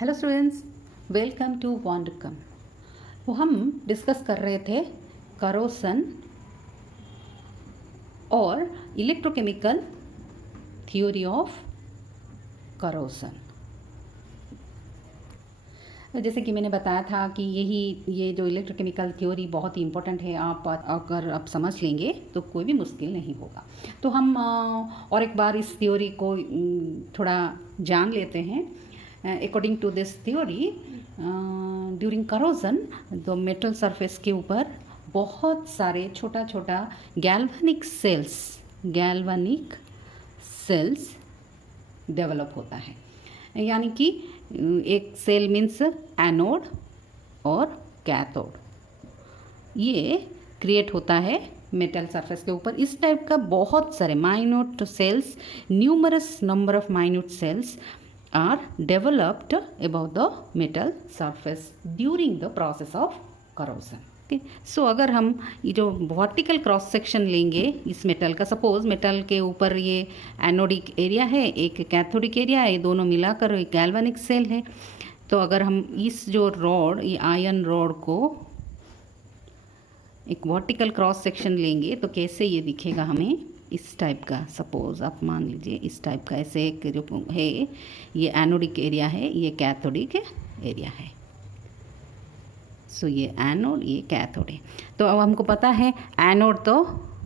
Hello students, welcome to वॉन्डकम। तो हम डिस्कस कर रहे थे करोसन और इलेक्ट्रोकेमिकल थ्योरी ऑफ करोसन। जैसे कि मैंने बताया था कि ये जो इलेक्ट्रोकेमिकल थ्योरी बहुत ही इम्पोर्टेंट है। आप अगर आप समझ लेंगे तो कोई भी मुश्किल नहीं होगा। तो हम और एक बार इस थ्योरी को थोड़ा जान लेते हैं। According to this theory, during corrosion तो मेटल सरफेस के ऊपर बहुत सारे छोटा छोटा गैल्वेनिक सेल्स डेवलप होता है। यानी कि एक सेल मीन्स एनोड और कैथोड, ये क्रिएट होता है मेटल सरफेस के ऊपर। इस टाइप का बहुत सारे minute cells, numerous number of minute cells are developed about the metal surface during the process of corrosion. So अगर हम ये जो वर्टिकल क्रॉस सेक्शन लेंगे इस मेटल का, सपोज मेटल के ऊपर ये एनोडिक एरिया है, एक कैथोडिक एरिया है, ये दोनों मिलाकर एक गैल्वेनिक सेल है। तो अगर हम इस जो रॉड, ये आयरन रॉड को एक वर्टिकल क्रॉस सेक्शन लेंगे तो कैसे ये दिखेगा हमें, इस टाइप का। सपोज आप मान लीजिए इस टाइप का, ऐसे एक जो है ये एनोडिक एरिया है, ये कैथोडिक एरिया है। सो ये एनोड, ये कैथोड है। तो अब हमको पता है एनोड तो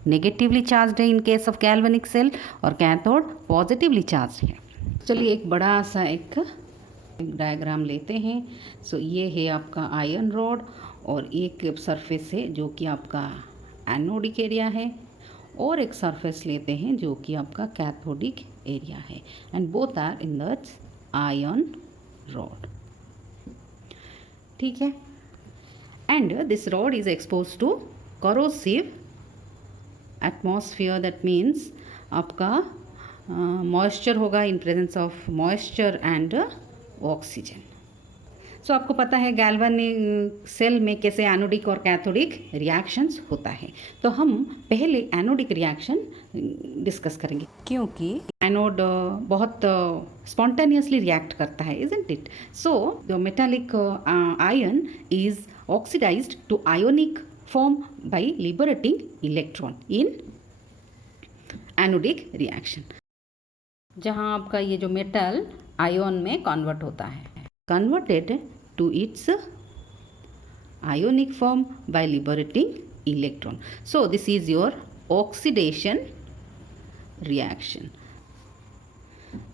नेगेटिवली चार्ज्ड है in case of galvanic cell और कैथोड पॉजिटिवली चार्ज्ड है। चलिए एक बड़ा सा एक डायग्राम लेते हैं। सो ये है आपका आयरन रॉड और एक सरफेस है जो कि आपका एनोडिक एरिया है, और एक सरफेस लेते हैं जो कि आपका कैथोडिक एरिया है, and both are in the iron rod. ठीक है। And this rod is exposed to corrosive atmosphere. That means आपका मॉइस्चर होगा, in presence of moisture and oxygen. So आपको पता है गैल्वेनिक सेल में कैसे एनोडिक और कैथोडिक रिएक्शंस होता है। तो हम पहले एनोडिक रिएक्शन डिस्कस करेंगे, क्योंकि एनोड बहुत स्पॉन्टेनियसली रिएक्ट करता है, isn't it? So the metallic ion is oxidized to ionic form by liberating electron in anodic reaction, जहाँ आपका ये जो मेटल आयोन में कन्वर्ट होता है, converted to its ionic form by liberating electron. So this is your oxidation reaction.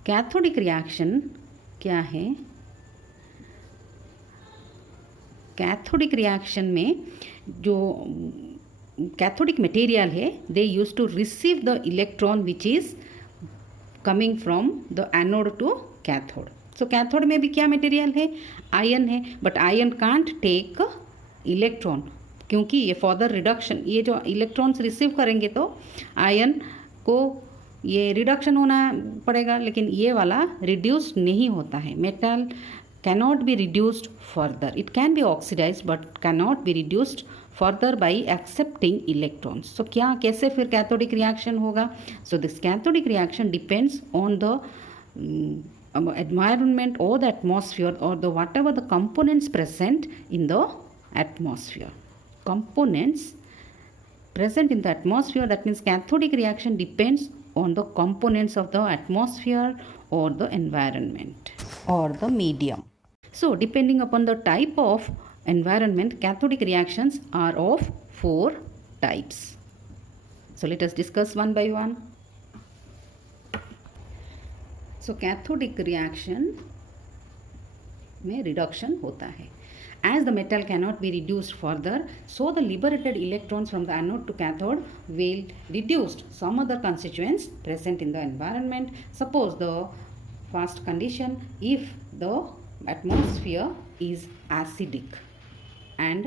Cathodic reaction क्या है? Cathodic reaction में जो कैथोडिक मटेरियल है, they use to receive the electron which is coming from the anode to cathode. So cathode में भी क्या material है? Ion है, but ion can't take electron, क्योंकि ये फर्दर रिडक्शन, ये जो इलेक्ट्रॉन्स रिसीव करेंगे तो आयन को ये रिडक्शन होना पड़ेगा, लेकिन ये वाला रिड्यूस नहीं होता है। Metal cannot be reduced further. It can be oxidized but cannot be reduced further by accepting electrons. So क्या कैसे फिर कैथोडिक रिएक्शन होगा? So this cathodic reaction depends on the environment or the atmosphere or the whatever the components present in the atmosphere. Components present in the atmosphere, that means cathodic reaction depends on the components of the atmosphere or the environment or the medium. So depending upon the type of environment, cathodic reactions are of 4 types. So let us discuss one by one. So cathodic reaction में reduction होता है. As the metal cannot be reduced further, so the liberated electrons from the anode to cathode will reduce some other constituents present in the environment. Suppose the first condition, if the atmosphere is acidic and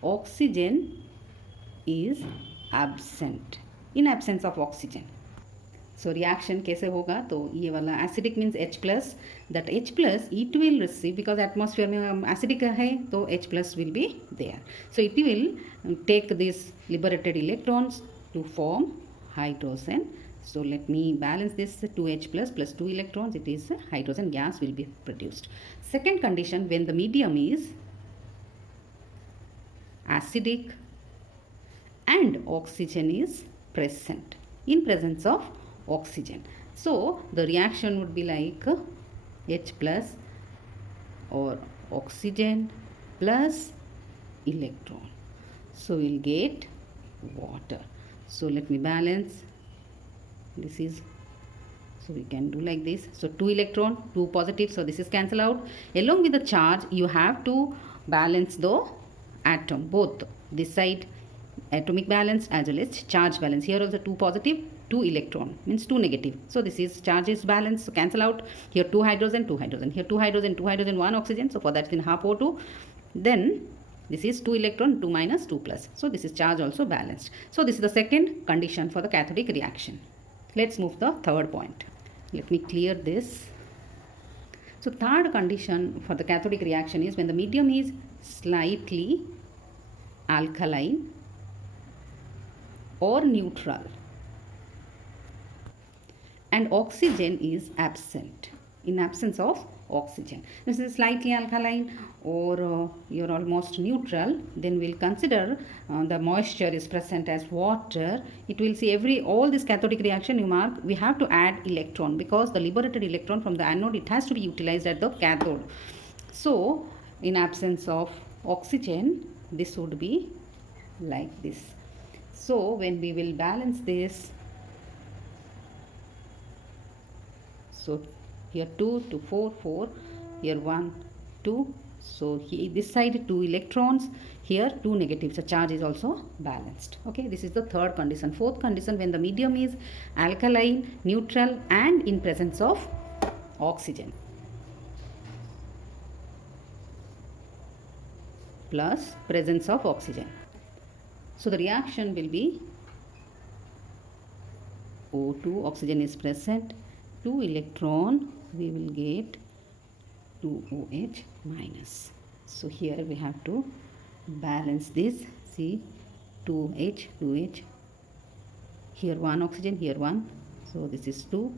oxygen is absent, in absence of oxygen. So reaction कैसे होगा? तो ये वाला acidic means H plus, that H plus it will receive, because atmosphere में acidic है तो H plus will be there. So it will take these liberated electrons to form hydrogen. So let me balance this 2H plus 2 electrons, it is hydrogen gas will be produced. Second condition, when the medium is acidic and oxygen is present, in presence of oxygen. So the reaction would be like H plus or oxygen plus electron. So we'll get water. So let me balance. This is, so we can do like this. So 2 electron, 2 positive, so this is cancel out. Along with the charge, you have to balance the atom, both this side atomic balance as well as charge balance. Here also 2 positive, 2 electron, means 2 negative. So this is charge is balanced, so cancel out. Here 2 hydrogen, 2 hydrogen. Here 2 hydrogen, 2 hydrogen, 1 oxygen. So for that in half O2. Then this is 2 electron, 2 minus, 2 plus. So this is charge also balanced. So this is the second condition for the cathodic reaction. Let's move the third point. Let me clear this. So third condition for the cathodic reaction is when the medium is slightly alkaline or neutral and oxygen is absent. In absence of oxygen, this is slightly alkaline or you're almost neutral, then we'll consider the moisture is present as water. It will see all this cathodic reaction you mark, we have to add electron, because the liberated electron from the anode, it has to be utilized at the cathode. So in absence of oxygen, this would be like this. So when we will balance this, so here 2 to 4, 4, here 1, 2. So here, this side 2 electrons, here 2 negatives. The charge is also balanced. Okay, this is the third condition. Fourth condition, when the medium is alkaline, neutral and in presence of oxygen plus presence of oxygen. So the reaction will be O2, oxygen is present, 2 electron, we will get 2 OH minus. So here we have to balance this. See, 2H, 2H. Here 1 oxygen, here 1. So this is 2.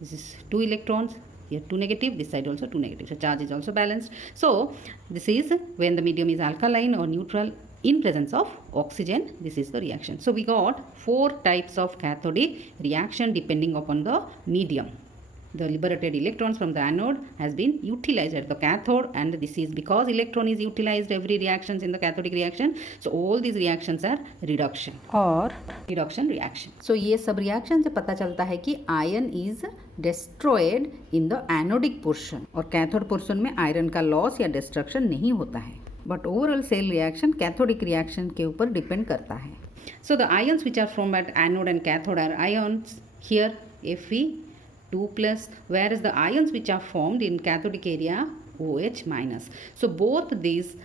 This is 2 electrons. Here 2 negative. This side also 2 negative. So charge is also balanced. So this is when the medium is alkaline or neutral in presence of oxygen. This is the reaction. So we got 4 types of cathodic reaction depending upon the medium. The liberated electrons from the anode has been utilized at the cathode, and this is because electron is utilized every reactions in the cathodic reaction. So all these reactions are reduction or reduction reaction. So ये सब reaction से पता चलता है कि iron is destroyed in the anodic portion और cathode portion में iron का loss या destruction नहीं होता है. But overall cell reaction cathodic reaction के ऊपर depend करता है. So the ions which are formed at anode and cathode are ions here Fe 2 plus, whereas the ions which are formed in cathodic area OH minus. So both these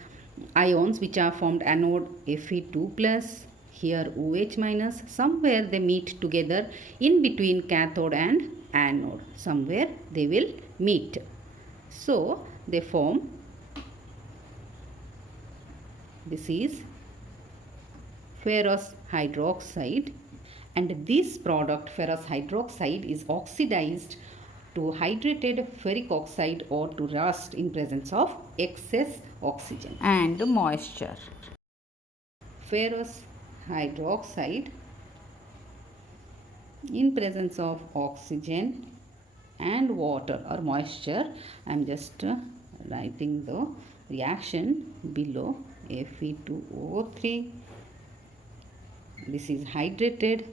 ions which are formed anode Fe2 plus, here OH minus, somewhere they meet together in between cathode and anode, somewhere they will meet. So they form, this is ferrous hydroxide, and this product ferrous hydroxide is oxidized to hydrated ferric oxide or to rust in presence of excess oxygen and moisture. Ferrous hydroxide in presence of oxygen and water or moisture. I am just writing the reaction below. Fe2O3, this is hydrated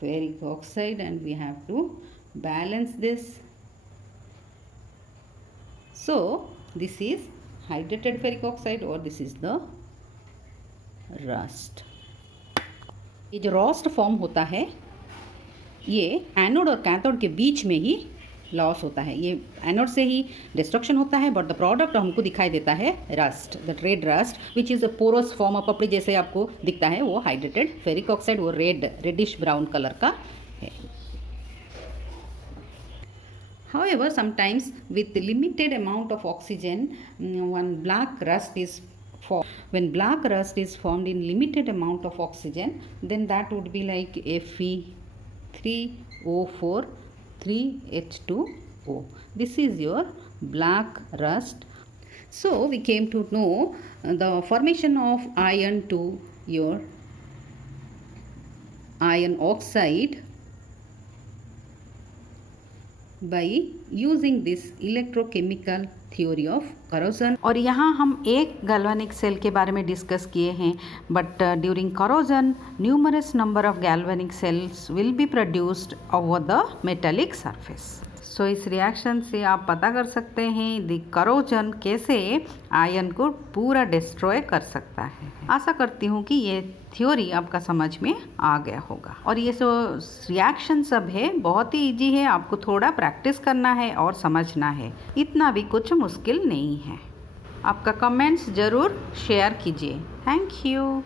ferric oxide and we have to balance this. So this is hydrated ferric oxide और this is the rust. ये जो rust form होता है ये anode और cathode के बीच में ही loss होता है. ये एनोड से ही डिस्ट्रक्शन होता है, बट द प्रोडक्ट हमको दिखाई देता है rust, the red rust which is a porous form of पपड़ी जैसे आपको दिखता है. वो हाइड्रेटेड फेरिक ऑक्साइड वो रेडिश ब्राउन कलर का है. However, sometimes with limited amount of oxygen, one black rust is formed. When black rust is formed in limited amount of oxygen, then that would be like Fe3 O4 3H2O. This is your black rust. So we came to know the formation of iron to your iron oxide by using this electrochemical theory of corrosion. और यहाँ हम एक galvanic cell के बारे में discuss किए हैं, but during corrosion numerous number of galvanic cells will be produced over the metallic surface. सो इस रिएक्शन से आप पता कर सकते हैं द करोजन कैसे आयन को पूरा डिस्ट्रॉय कर सकता है। आशा करती हूँ कि ये थ्योरी आपका समझ में आ गया होगा। और ये जो रिएक्शन सब है बहुत ही इजी है, आपको थोड़ा प्रैक्टिस करना है और समझना है, इतना भी कुछ मुश्किल नहीं है। आपका कमेंट्स ज़रूर शेयर कीजिए। Thank you.